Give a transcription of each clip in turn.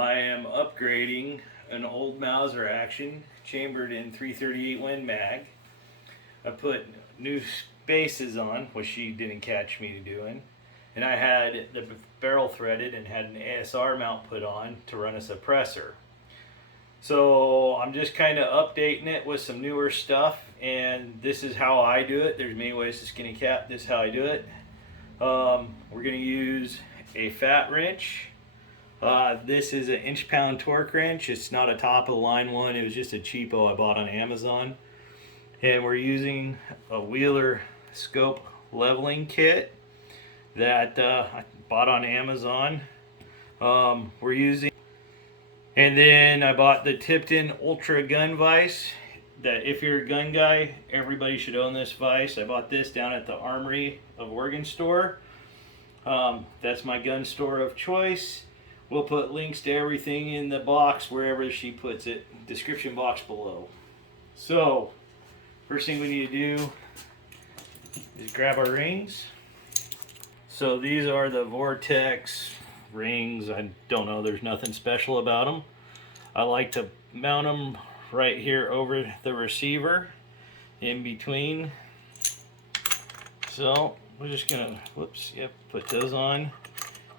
I am upgrading an old Mauser action chambered in 338 Win Mag. I put new bases on, which she didn't catch me doing, and I had the barrel threaded and had an ASR mount put on to run a suppressor. So I'm just kind of updating it with some newer stuff, and this is how I do it. There's many ways to skinny cap. This is how I do it. We're going to use a fat wrench. This is an inch-pound torque wrench. It's not a top-of-the-line one. It was just a cheapo I bought on Amazon. And we're using a Wheeler scope leveling kit that I bought on Amazon. And then I bought the Tipton Ultra Gun Vise. That if you're a gun guy, everybody should own this vise. I bought this down at the Armory of Oregon store. That's my gun store of choice. We'll put links to everything in the box wherever she puts it, description box below. So, first thing we need to do is grab our rings. So these are the Vortex rings. I don't know, there's nothing special about them. I like to mount them right here over the receiver in between. So we're just gonna, put those on.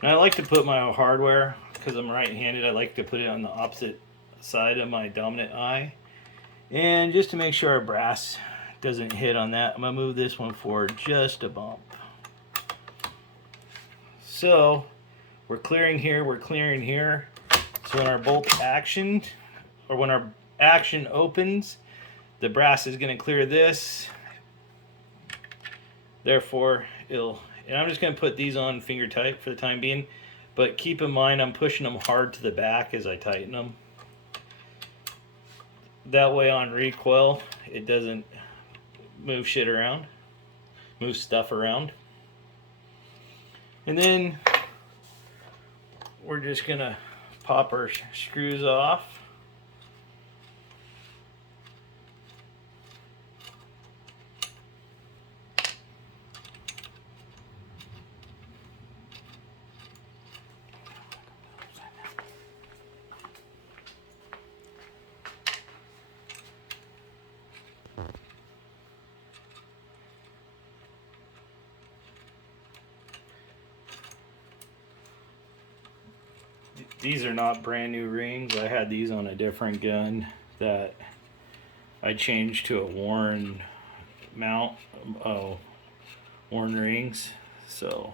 And I like to put my hardware, because I'm right-handed, I like to put it on the opposite side of my dominant eye. And just to make sure our brass doesn't hit on that, I'm gonna move this one forward just a bump. So we're clearing here, we're clearing here. So when our bolt actioned, or when our action opens, the brass is gonna clear this. Therefore, and I'm just gonna put these on finger tight for the time being, but keep in mind I'm pushing them hard to the back as I tighten them. That way on recoil, it doesn't move shit around, move stuff around. And then we're just gonna pop our screws off. These are not brand new rings. I had these on a different gun that I changed to a worn mount, worn rings. So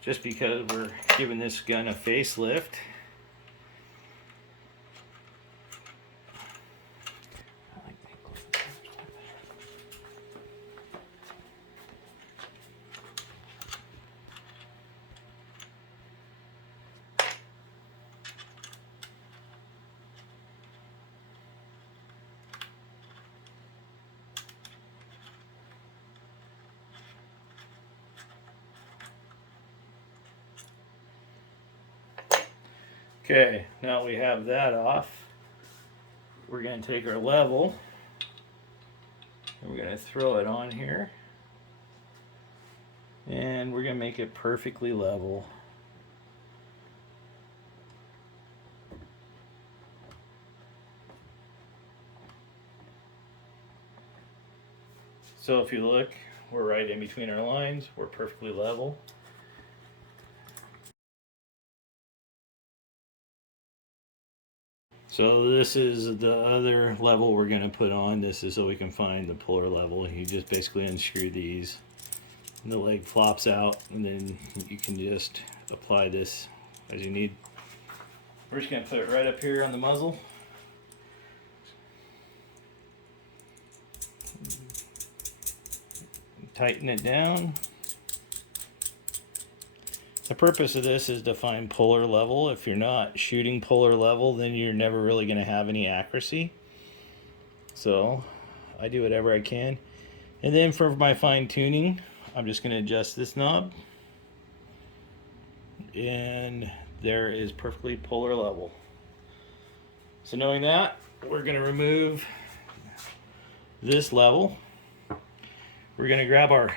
just because we're giving this gun a facelift, okay, now we have that off. We're going to take our level and we're going to throw it on here. And we're going to make it perfectly level. So if you look, we're right in between our lines. We're perfectly level. So this is the other level we're going to put on. This is so we can find the puller level. You just basically unscrew these. And the leg flops out, and then you can just apply this as you need. We're just going to put it right up here on the muzzle. Tighten it down. The purpose of this is to find puller level. If you're not shooting puller level, then you're never really going to have any accuracy. So I do whatever I can. And then for my fine tuning, I'm just going to adjust this knob. And there is perfectly puller level. So knowing that, we're going to remove this level. We're going to grab our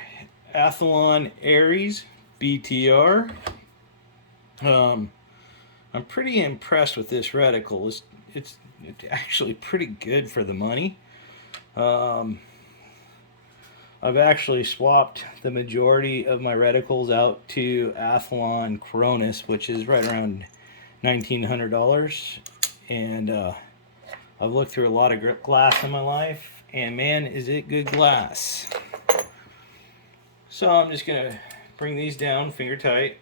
Athlon Aries BTR. I'm pretty impressed with this reticle. It's actually pretty good for the money. I've actually swapped the majority of my reticles out to Athlon Coronis, which is right around $1,900. And I've looked through a lot of glass in my life, and man, is it good glass. So I'm just gonna bring these down finger tight,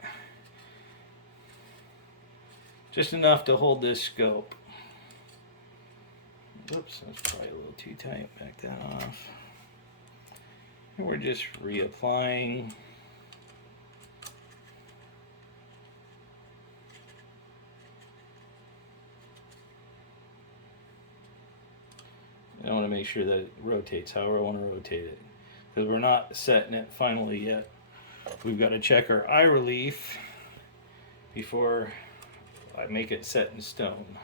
just enough to hold this scope. Oops, that's probably a little too tight. Back that off. And we're just reapplying. I want to make sure that it rotates however I want to rotate it, because we're not setting it finally yet. We've got to check our eye relief before I make it set in stone.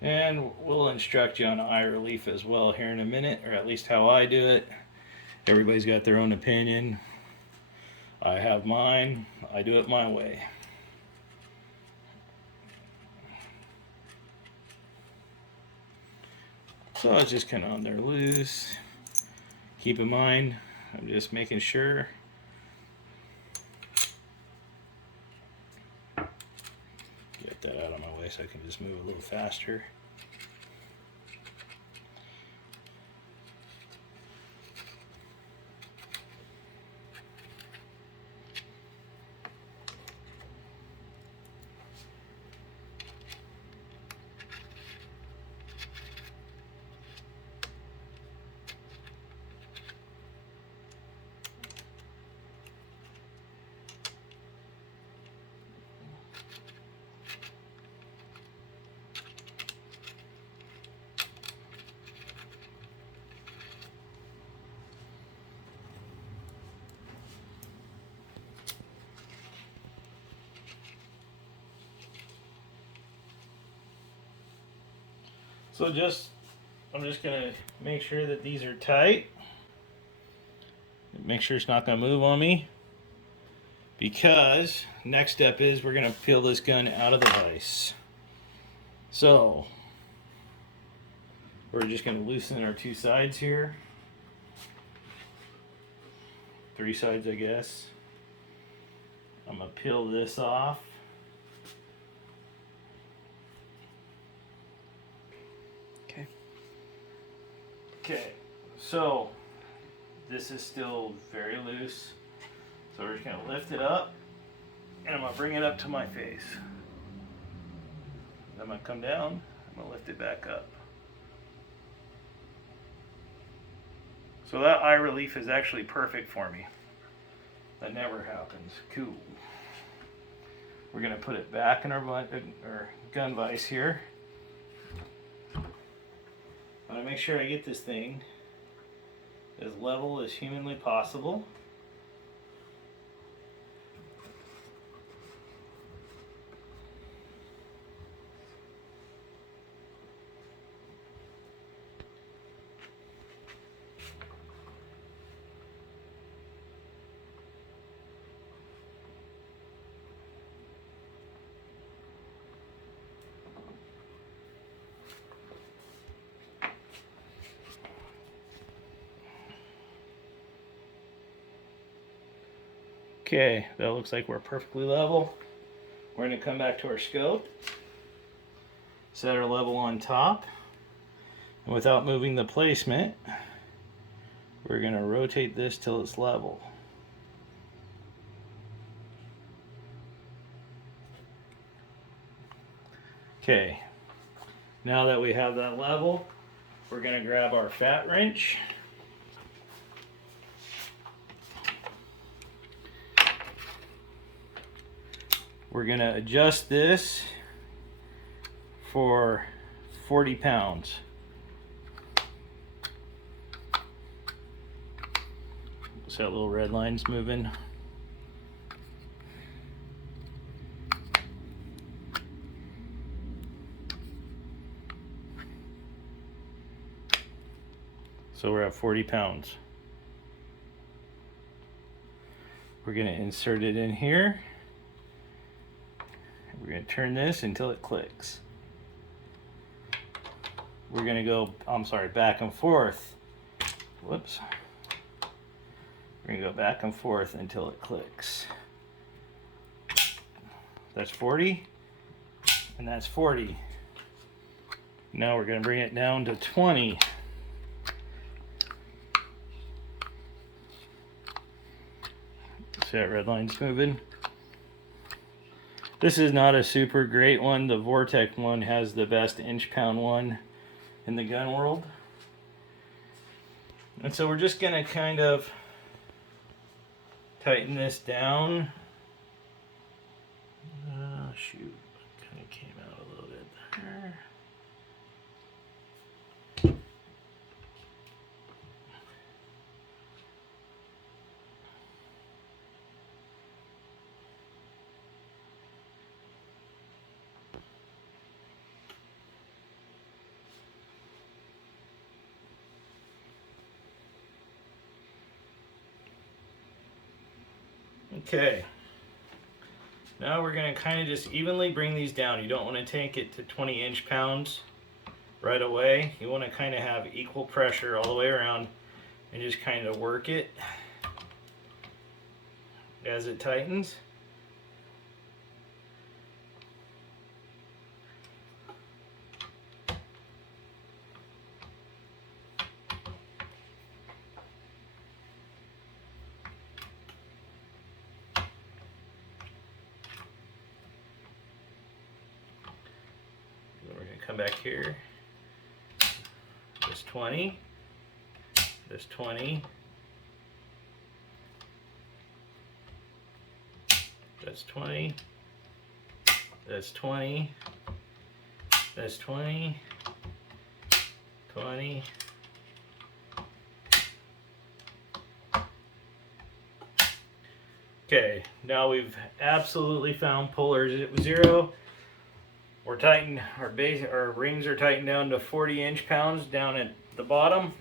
And we'll instruct you on eye relief as well here in a minute, or at least how I do it. Everybody's got their own opinion. I have mine. I do it my way. So it's just kind of on there loose. Keep in mind, I'm just making sure. Get that out of my way so I can just move a little faster. So I'm just gonna make sure that these are tight. Make sure it's not gonna move on me, because next step is we're gonna peel this gun out of the vise. So we're just gonna loosen our two sides here. Three sides, I guess. I'm gonna peel this off. Okay, so this is still very loose. So we're just gonna lift it up, and I'm gonna bring it up to my face. Then I'm gonna come down, I'm gonna lift it back up. So that eye relief is actually perfect for me. That never happens. Cool. We're gonna put it back in our gun vise here. I'm gonna make sure I get this thing as level as humanly possible. Okay, that looks like we're perfectly level. We're going to come back to our scope, set our level on top, and without moving the placement, we're going to rotate this till it's level. Okay, now that we have that level, we're going to grab our fat wrench. We're going to adjust this for 40 pounds. So that little red line's moving. So we're at 40 pounds. We're going to insert it in here. We're going going to turn this until it clicks. We're going to go, I'm sorry, back and forth. Whoops. We're going to go back and forth until it clicks. That's 40, and that's 40. Now we're going to bring it down to 20. See that red line's moving? This is not a super great one. The Vortex one has the best inch-pound one in the gun world. And so we're just going to kind of tighten this down. Shoot, kind of came out a little bit there. Okay. Now we're going to kind of just evenly bring these down. You don't want to take it to 20 inch-pounds right away. You want to kind of have equal pressure all the way around and just kind of work it as it tightens. Come back here. This 20. This 20. That's 20. That's 20. That's 20. 20. Okay, now we've absolutely found puller 0. We're tightened, our rings are tightened down to 40 inch-pounds down at the bottom.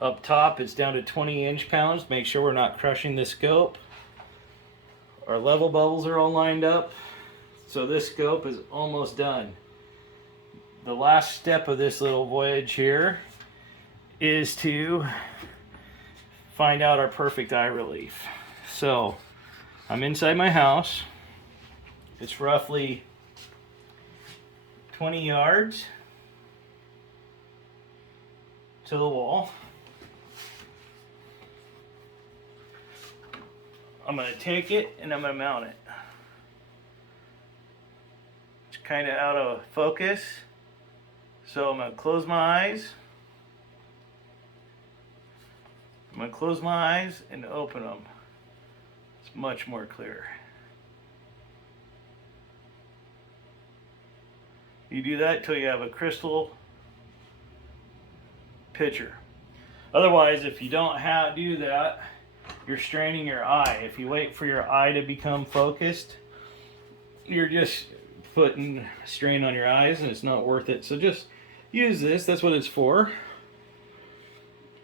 Up top, it's down to 20 inch-pounds. Make sure we're not crushing the scope. Our level bubbles are all lined up. So this scope is almost done. The last step of this little voyage here is to find out our perfect eye relief. So I'm inside my house. It's roughly 20 yards to the wall. I'm going to take it and I'm going to mount it. It's kind of out of focus, so I'm going to close my eyes. I'm going to close my eyes and open them. It's much more clear. You do that till you have a crystal picture. Otherwise, if you don't do that, you're straining your eye. If you wait for your eye to become focused, you're just putting strain on your eyes and it's not worth it. So just use this. That's what it's for.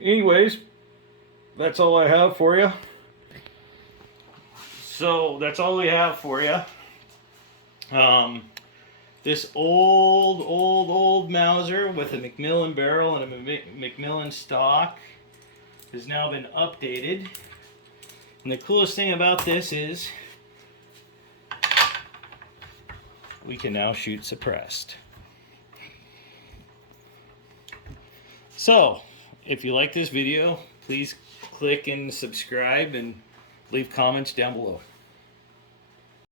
Anyways, that's all I have for you. So that's all we have for you. This old Mauser with a Macmillan barrel and a Macmillan stock has now been updated. And the coolest thing about this is we can now shoot suppressed. So, if you like this video, please click and subscribe and leave comments down below.